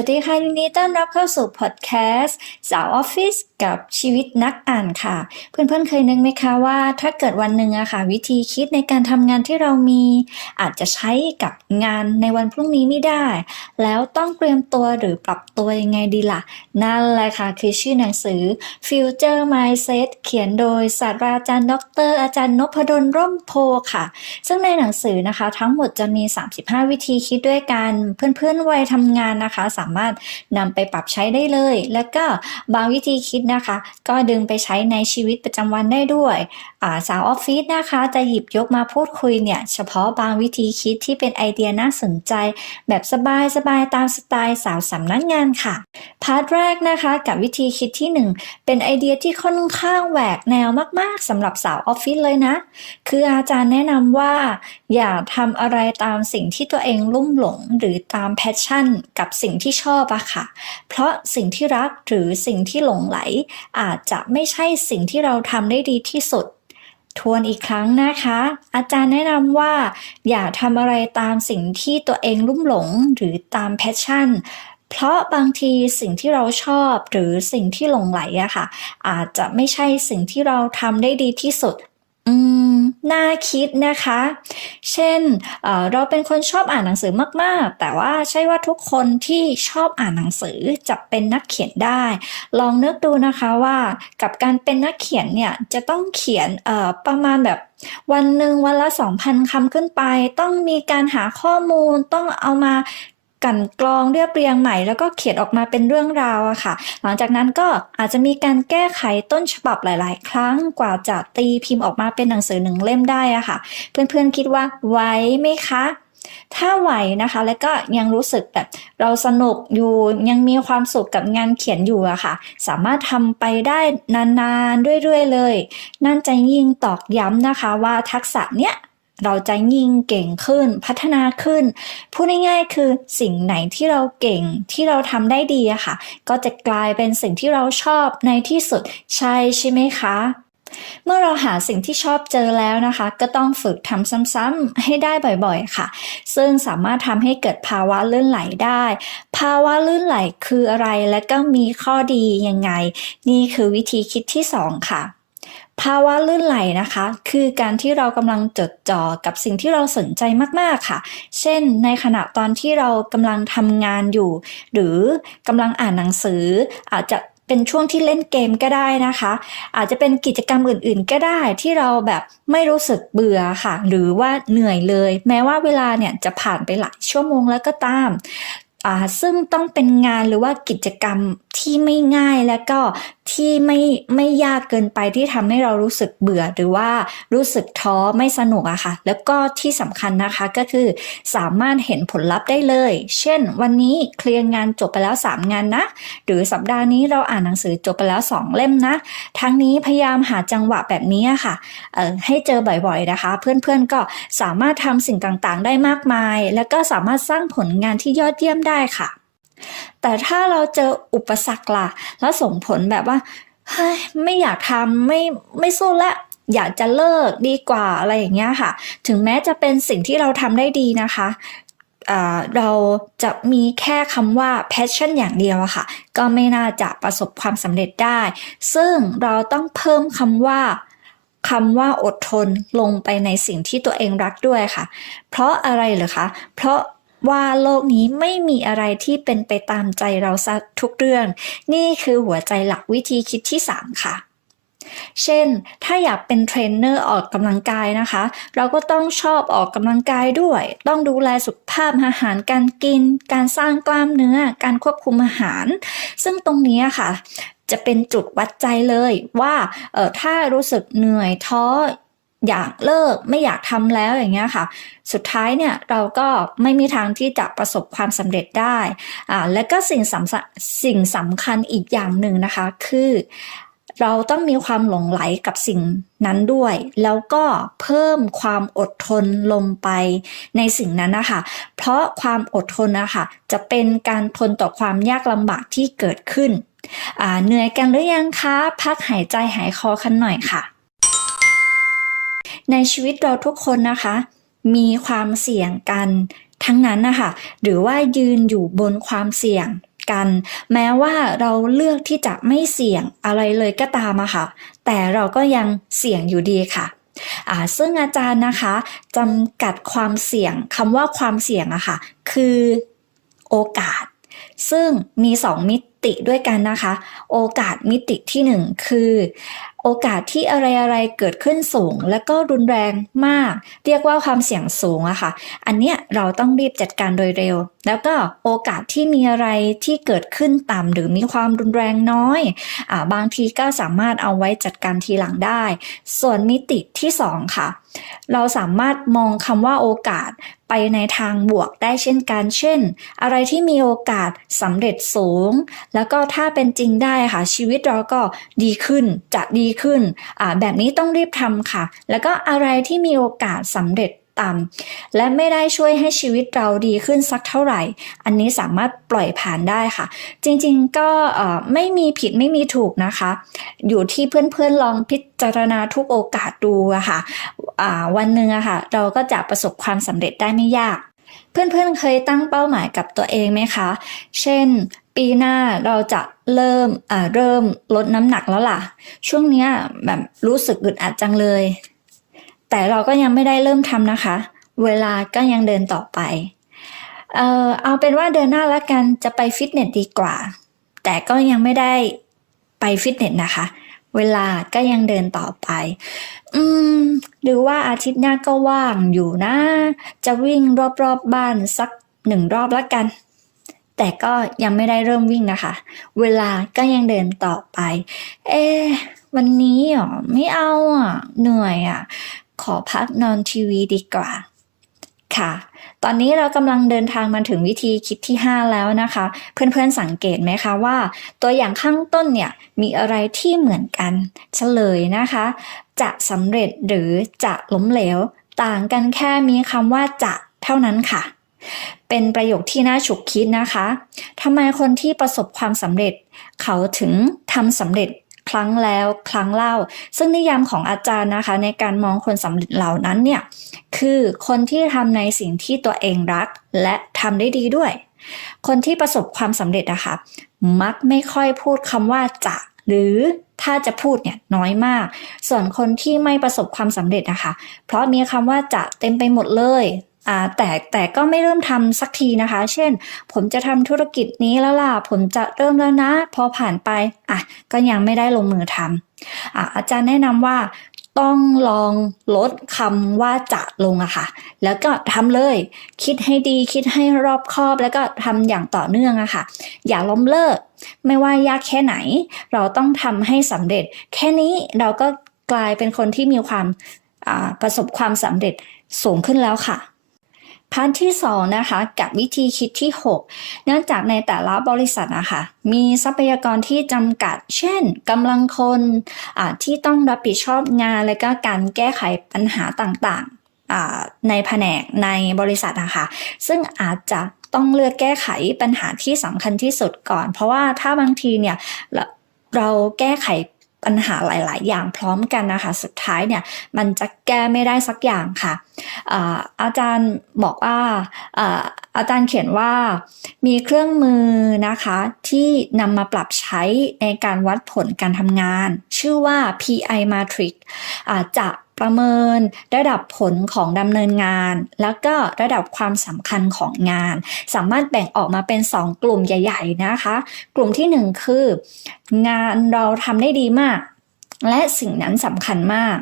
วัสดีค่ะยินดีต้อนรับเข้าสู่พอดแคสต์สาวออฟฟิศกับชีวิตนักอ่านค่ะเพื่อนๆเคยนึกไหมคะว่าถ้าเกิดวันหนึ่งอะค่ะวิธีคิดในการทำงานที่เรามีอาจจะใช้กับงานในวันพรุ่งนี้ไม่ได้แล้วต้องเตรียมตัวหรือปรับตัวยังไงดีล่ะนั่นแหละค่ะคือชื่อหนังสือ Future Mindset เขียนโดยศาสตราจารย์ดรอาจารย์นพดลร่มโพธิ์ค่ะซึ่งในหนังสือนะคะทั้งหมดจะมี35วิธีคิดด้วยกันเพื่อนๆวัยทำงานนะคะสามารถนำไปปรับใช้ได้เลยแล้วก็บางวิธีคิดนะคะก็ดึงไปใช้ในชีวิตประจำวันได้ด้วยสาวออฟฟิศนะคะจะหยิบยกมาพูดคุยเนี่ยเฉพาะบางวิธีคิดที่เป็นไอเดียน่าสนใจแบบสบายๆตามสไตล์สาวสำนักงานค่ะพาร์ทแรกนะคะกับวิธีคิดที่1เป็นไอเดียที่ค่อนข้างแหวกแนวมากๆสำหรับสาวออฟฟิศเลยนะคืออาจารย์แนะนำว่าอย่าทำอะไรตามสิ่งที่ตัวเองลุ่มหลงหรือตามแพชชั่นกับสิ่งที่ชอบอะค่ะเพราะสิ่งที่รักหรือสิ่งที่หลงไหลอาจจะไม่ใช่สิ่งที่เราทำได้ดีที่สุดทวนอีกครั้งนะคะอาจารย์แนะนำว่าอย่าทำอะไรตามสิ่งที่ตัวเองลุ่มหลงหรือตามแพชชั่นเพราะบางทีสิ่งที่เราชอบหรือสิ่งที่หลงไหลอะค่ะอาจจะไม่ใช่สิ่งที่เราทำได้ดีที่สุดอืมน่าคิดนะคะ เช่นเราเป็นคนชอบอ่านหนังสือมากๆ แต่ว่าใช่ว่าทุกคนที่ชอบอ่านหนังสือจะเป็นนักเขียนได้ ลองนึกดูนะคะว่ากับการเป็นนักเขียนเนี่ยจะต้องเขียนประมาณแบบวันหนึ่งวันละ 2,000 คำขึ้นไป ต้องมีการหาข้อมูล ต้องเอามากลั่นกรองเรียบเรียงใหม่แล้วก็เขียนออกมาเป็นเรื่องราวอะค่ะหลังจากนั้นก็อาจจะมีการแก้ไขต้นฉบับหลายๆครั้งกว่าจะตีพิมพ์ออกมาเป็นหนังสือหนึ่งเล่มได้อะค่ะเพื่อนๆคิดว่าไหวไหมคะถ้าไหวนะคะแล้วก็ยังรู้สึกแบบเราสนุกอยู่ยังมีความสุขกับงานเขียนอยู่อะค่ะสามารถทำไปได้นานๆเรื่อยๆเลยนั่นจะยิ่งตอกย้ำนะคะว่าทักษะเนี้ยเราจะยิ่งเก่งขึ้นพัฒนาขึ้นพูดง่ายๆคือสิ่งไหนที่เราเก่งที่เราทำได้ดีอะค่ะก็จะกลายเป็นสิ่งที่เราชอบในที่สุดใช่ไหมคะ เมื่อเราหาสิ่งที่ชอบเจอแล้วนะคะก็ต้องฝึกทำซ้ำๆให้ได้บ่อยๆค่ะซึ่งสามารถทำให้เกิดภาวะลื่นไหลได้ภาวะลื่นไหลคืออะไรและก็มีข้อดียังไงนี่คือวิธีคิดที่2ค่ะภาวะลื่นไหลนะคะคือการที่เรากำลังจดจ่อกับสิ่งที่เราสนใจมากๆค่ะเช่นในขณะตอนที่เรากำลังทำงานอยู่หรือกำลังอ่านหนังสืออาจจะเป็นช่วงที่เล่นเกมก็ได้นะคะอาจจะเป็นกิจกรรมอื่นๆก็ได้ที่เราแบบไม่รู้สึกเบื่อค่ะหรือว่าเหนื่อยเลยแม้ว่าเวลาเนี่ยจะผ่านไปหลายชั่วโมงแล้วก็ตามซึ่งต้องเป็นงานหรือว่ากิจกรรมที่ไม่ง่ายและก็ที่ไม่ยากเกินไปที่ทำให้เรารู้สึกเบื่อหรือว่ารู้สึกท้อไม่สนุกอะค่ะแล้วก็ที่สำคัญนะคะก็คือสามารถเห็นผลลัพธ์ได้เลยเช่นวันนี้เคลียร์งานจบไปแล้ว3งานนะหรือสัปดาห์นี้เราอ่านหนังสือจบไปแล้ว2เล่มนะทั้งนี้พยายามหาจังหวะแบบนี้ค่ะให้เจอบ่อยๆนะคะเพื่อนๆก็สามารถทำสิ่งต่างๆได้มากมายแล้วก็สามารถสร้างผลงานที่ยอดเยี่ยมได้ค่ะแต่ถ้าเราเจออุปสรรคล่ะแล้วส่งผลแบบว่าเฮ้ยไม่อยากทำไม่สู้ละอยากจะเลิกดีกว่าอะไรอย่างเงี้ยค่ะถึงแม้จะเป็นสิ่งที่เราทำได้ดีนะคะเราจะมีแค่คำว่า passion อย่างเดียวอะค่ะก็ไม่น่าจะประสบความสำเร็จได้ซึ่งเราต้องเพิ่มคำว่าอดทนลงไปในสิ่งที่ตัวเองรักด้วยค่ะเพราะอะไรเหรอคะเพราะว่าโลกนี้ไม่มีอะไรที่เป็นไปตามใจเราซะทุกเรื่องนี่คือหัวใจหลักวิธีคิดที่3ค่ะเช่นถ้าอยากเป็นเทรนเนอร์ออกกำลังกายนะคะเราก็ต้องชอบออกกำลังกายด้วยต้องดูแลสุขภาพอาหารการกินการสร้างกล้ามเนื้อการควบคุมอาหารซึ่งตรงนี้ค่ะจะเป็นจุดวัดใจเลยว่าถ้ารู้สึกเหนื่อยท้ออยากเลิกไม่อยากทำแล้วอย่างเงี้ยค่ะสุดท้ายเนี่ยเราก็ไม่มีทางที่จะประสบความสำเร็จได้และก็สิ่งสำคัญอีกอย่างหนึ่งนะคะคือเราต้องมีความหลงไหลกับสิ่งนั้นด้วยแล้วก็เพิ่มความอดทนลงไปในสิ่งนั้นนะคะเพราะความอดทนนะคะจะเป็นการทนต่อความยากลำบากที่เกิดขึ้นเหนื่อยกันหรือยังคะพักหายใจหายคอกันหน่อยค่ะในชีวิตเราทุกคนนะคะมีความเสี่ยงกันทั้งนั้นนะคะหรือว่ายืนอยู่บนความเสี่ยง กันแม้ว่าเราเลือกที่จะไม่เสี่ยงอะไรเลยก็ตามอะค่ะแต่เราก็ยังเสี่ยงอยู่ดีค่ะซึ่งอาจารย์นะคะจำกัดความเสี่ยงคำว่าความเสี่ยงอะค่ะคือโอกาสซึ่งมี2มิติด้วยกันนะคะโอกาสมิติที่1คือโอกาสที่อะไรๆเกิดขึ้นสูงและก็รุนแรงมากเรียกว่าความเสี่ยงสูงอะค่ะอันเนี้ยเราต้องรีบจัดการโดยเร็วแล้วก็โอกาสที่มีอะไรที่เกิดขึ้นต่ำหรือมีความรุนแรงน้อยบางทีก็สามารถเอาไว้จัดการทีหลังได้ส่วนมิติที่2ค่ะเราสามารถมองคำว่าโอกาสไปในทางบวกได้เช่นกันเช่นอะไรที่มีโอกาสสำเร็จสูงแล้วก็ถ้าเป็นจริงได้ค่ะชีวิตเราก็ดีขึ้นจะดีขึ้นแบบนี้ต้องรีบทำค่ะแล้วก็อะไรที่มีโอกาสสำเร็จต่ำและไม่ได้ช่วยให้ชีวิตเราดีขึ้นสักเท่าไหร่อันนี้สามารถปล่อยผ่านได้ค่ะจริงๆก็ไม่มีผิดไม่มีถูกนะคะอยู่ที่เพื่อนๆลองพิจารณาทุกโอกาสดูอะค่ะวันหนึ่งอะค่ะเราก็จะประสบความสำเร็จได้ไม่ยากเพื่อนๆเคยตั้งเป้าหมายกับตัวเองไหมคะเช่นปีหน้าเราจะเริ่มลดน้ำหนักแล้วล่ะช่วงเนี้ยแบบรู้สึกอึดอัดจังเลยแต่เราก็ยังไม่ได้เริ่มทำนะคะเวลาก็ยังเดินต่อไปเอาเป็นว่าเดือนหน้าละกันจะไปฟิตเนสดีกว่าแต่ก็ยังไม่ได้ไปฟิตเนสนะคะเวลาก็ยังเดินต่อไปหรือว่าอาทิตย์หน้าก็ว่างอยู่นะจะวิ่งรอบๆบ้านสัก1 รอบละกันแต่ก็ยังไม่ได้เริ่มวิ่งนะคะเวลาก็ยังเดินต่อไปวันนี้ไม่เอาเหนื่อยขอพักนอนทีวีดีกว่าค่ะตอนนี้เรากำลังเดินทางมาถึงวิธีคิดที่5แล้วนะคะเพื่อนๆสังเกตไหมคะว่าตัวอย่างข้างต้นเนี่ยมีอะไรที่เหมือนกันเฉลยนะคะจะสำเร็จหรือจะล้มเหลวต่างกันแค่มีคำว่าจะเท่านั้นค่ะเป็นประโยคที่น่าฉุกคิดนะคะทำไมคนที่ประสบความสำเร็จเขาถึงทำสำเร็จครั้งแล้วครั้งเล่าซึ่งนิยามของอาจารย์นะคะในการมองคนสำเร็จเหล่านั้นเนี่ยคือคนที่ทำในสิ่งที่ตัวเองรักและทำได้ดีด้วยคนที่ประสบความสำเร็จนะคะมักไม่ค่อยพูดคำว่าจะหรือถ้าจะพูดเนี่ยน้อยมากส่วนคนที่ไม่ประสบความสำเร็จนะคะเพราะมีคำว่าจะเต็มไปหมดเลยแต่ก็ไม่เริ่มทำสักทีนะคะเช่นผมจะทำธุรกิจนี้แล้วล่ะผมจะเริ่มแล้วนะพอผ่านไปก็ยังไม่ได้ลงมือทำอาจารย์แนะนำว่าต้องลองลดคำว่าจะลงค่ะแล้วก็ทำเลยคิดให้ดีคิดให้รอบคอบแล้วก็ทำอย่างต่อเนื่องค่ะอย่าล้มเลิกไม่ว่ายากแค่ไหนเราต้องทำให้สำเร็จแค่นี้เราก็กลายเป็นคนที่มีความประสบความสำเร็จสูงขึ้นแล้วค่ะพาร์ทที่2นะคะกับวิธีคิดที่6เนื่องจากในแต่ละบริษัทนะคะมีทรัพยากรที่จำกัดเช่นกำลังคนที่ต้องรับผิดชอบงานและก็การแก้ไขปัญหาต่างๆในแผนกในบริษัทนะคะซึ่งอาจจะต้องเลือกแก้ไขปัญหาที่สำคัญที่สุดก่อนเพราะว่าถ้าบางทีเนี่ยเราแก้ไขปัญหาหลายๆอย่างพร้อมกันนะคะสุดท้ายเนี่ยมันจะแก้ไม่ได้สักอย่างค่ะอาจารย์บอกว่าอาจารย์เขียนว่ามีเครื่องมือนะคะที่นำมาปรับใช้ในการวัดผลการทำงานชื่อว่า PI Matrix จะประเมินระดับผลของดำเนินงานแล้วก็ระดับความสำคัญของงานสามารถแบ่งออกมาเป็น2กลุ่มใหญ่ๆนะคะกลุ่มที่1คืองานเราทำได้ดีมากและสิ่งนั้นสำคัญมาก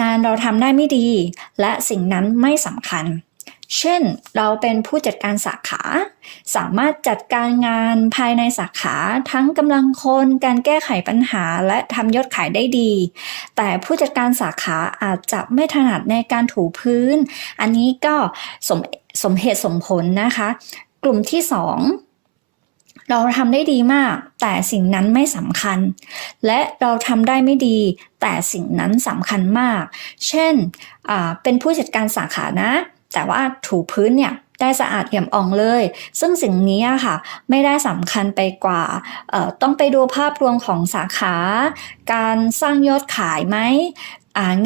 งานเราทำได้ไม่ดีและสิ่งนั้นไม่สำคัญเช่นเราเป็นผู้จัดการสาขาสามารถจัดการงานภายในสาขาทั้งกำลังคนการแก้ไขปัญหาและทำยอดขายได้ดีแต่ผู้จัดการสาขาอาจจะไม่ถนัดในการถูพื้นอันนี้ก็สมเหตุสมผลนะคะกลุ่มที่2เราทำได้ดีมากแต่สิ่งนั้นไม่สำคัญและเราทำได้ไม่ดีแต่สิ่งนั้นสำคัญมากเช่นเป็นผู้จัดการสาขานะแต่ว่าถูพื้นเนี่ยได้สะอาดเอี่ยมอ่องเลยซึ่งสิ่งนี้ค่ะไม่ได้สำคัญไปกว่าต้องไปดูภาพรวมของสาขาการสร้างยอดขายไหม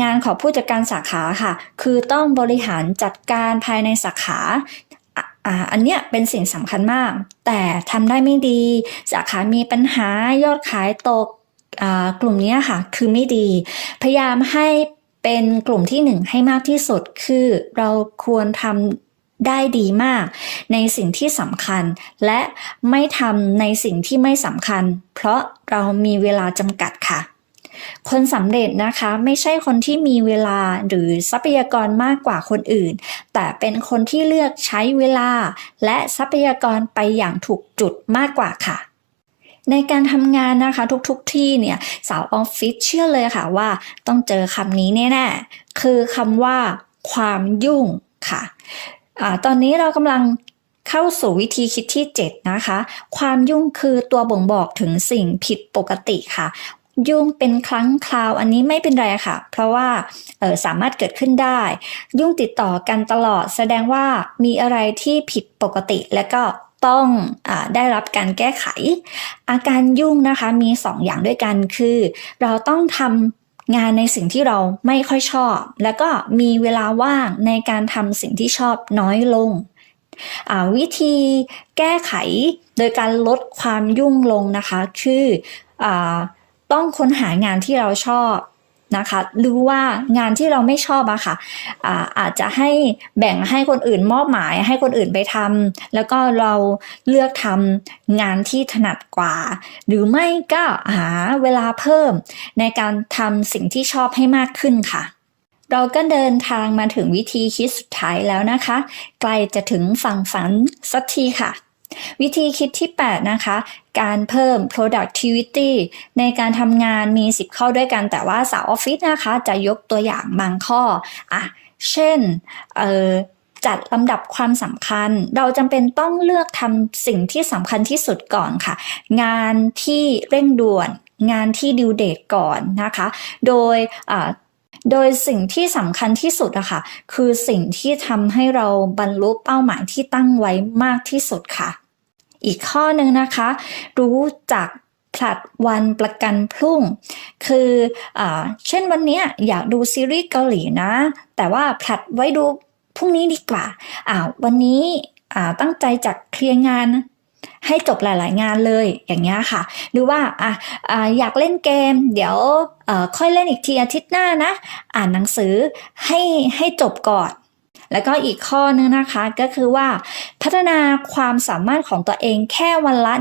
งานของผู้จัดการสาขาค่ะคือต้องบริหารจัดการภายในสาขา อันเนี้ยเป็นสิ่งสำคัญมากแต่ทำได้ไม่ดีสาขามีปัญหายอดขายตกกลุ่มนี้ค่ะคือไม่ดีพยายามให้เป็นกลุ่มที่1ให้มากที่สุดคือเราควรทำได้ดีมากในสิ่งที่สำคัญและไม่ทำในสิ่งที่ไม่สำคัญเพราะเรามีเวลาจำกัดค่ะคนสำเร็จนะคะไม่ใช่คนที่มีเวลาหรือทรัพยากรมากกว่าคนอื่นแต่เป็นคนที่เลือกใช้เวลาและทรัพยากรไปอย่างถูกจุดมากกว่าค่ะในการทำงานนะคะทุกที่เนี่ยสาวออฟฟิศเชื่อเลยค่ะว่าต้องเจอคำนี้แน่ๆคือคำว่าความยุ่งค่ะตอนนี้เรากำลังเข้าสู่วิธีคิดที่7นะคะความยุ่งคือตัวบ่งบอกถึงสิ่งผิดปกติค่ะยุ่งเป็นครั้งคราวอันนี้ไม่เป็นไรค่ะเพราะว่าสามารถเกิดขึ้นได้ยุ่งติดต่อกันตลอดแสดงว่ามีอะไรที่ผิดปกติและก็ต้องได้รับการแก้ไขอาการยุ่งนะคะมี2อย่างด้วยกันคือเราต้องทำงานในสิ่งที่เราไม่ค่อยชอบแล้วก็มีเวลาว่างในการทำสิ่งที่ชอบน้อยลงวิธีแก้ไขโดยการลดความยุ่งลงนะคะคือต้องค้นหางานที่เราชอบนะคะหรือว่างานที่เราไม่ชอบค่ะอาจจะให้แบ่งให้คนอื่นมอบหมายให้คนอื่นไปทำแล้วก็เราเลือกทำงานที่ถนัดกว่าหรือไม่ก็หาเวลาเพิ่มในการทำสิ่งที่ชอบให้มากขึ้นค่ะเราก็เดินทางมาถึงวิธีคิดสุดท้ายแล้วนะคะใกล้จะถึงฝั่งฝันสักทีค่ะวิธีคิดที่8นะคะการเพิ่ม productivity ในการทำงานมี10ข้อด้วยกันแต่ว่าสาวออฟฟิศนะคะจะยกตัวอย่างบางข้อเช่นจัดลำดับความสำคัญเราจำเป็นต้องเลือกทำสิ่งที่สำคัญที่สุดก่อนค่ะงานที่เร่งด่วนงานที่ดิวเดตก่อนนะคะโดยสิ่งที่สำคัญที่สุดค่ะคือสิ่งที่ทำให้เราบรรลุเป้าหมายที่ตั้งไว้มากที่สุดค่ะอีกข้อหนึ่งนะคะรู้จักผลัดวันประกันพรุ่งคือเช่นวันนี้อยากดูซีรีส์เกาหลีนะแต่ว่าผลัดไว้ดูพรุ่งนี้ดีกว่าวันนี้ตั้งใจจะเคลียร์งานให้จบหลายๆงานเลยอย่างเงี้ยค่ะหรือว่าอยากเล่นเกมเดี๋ยวค่อยเล่นอีกทีอาทิตย์หน้านะอ่านหนังสือให้จบก่อนแล้วก็อีกข้อนึงนะคะก็คือว่าพัฒนาความสามารถของตัวเองแค่วันละ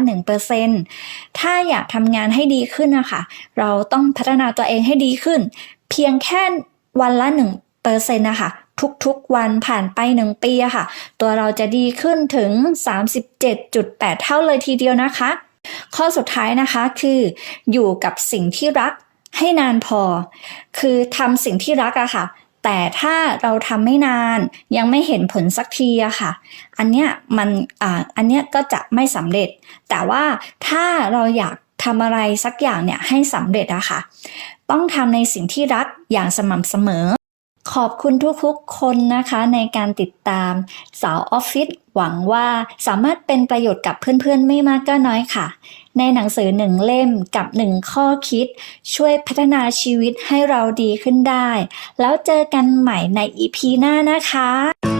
1% ถ้าอยากทำงานให้ดีขึ้นนะคะเราต้องพัฒนาตัวเองให้ดีขึ้นเพียงแค่วันละ 1% นะคะทุกๆวันผ่านไป1 ปีค่ะตัวเราจะดีขึ้นถึง 37.8 เท่าเลยทีเดียวนะคะข้อสุดท้ายนะคะคืออยู่กับสิ่งที่รักให้นานพอคือทำสิ่งที่รักค่ะแต่ถ้าเราทำไม่นานยังไม่เห็นผลสักทีค่ะอันเนี้ยก็จะไม่สำเร็จแต่ว่าถ้าเราอยากทำอะไรสักอย่างเนี่ยให้สำเร็จค่ะต้องทำในสิ่งที่รักอย่างสม่ำเสมอขอบคุณทุกๆคนนะคะในการติดตามสาวออฟฟิศหวังว่าสามารถเป็นประโยชน์กับเพื่อนๆไม่มากก็น้อยค่ะในหนังสือ1 เล่มกับ1 ข้อคิดช่วยพัฒนาชีวิตให้เราดีขึ้นได้แล้วเจอกันใหม่ใน EP หน้านะคะ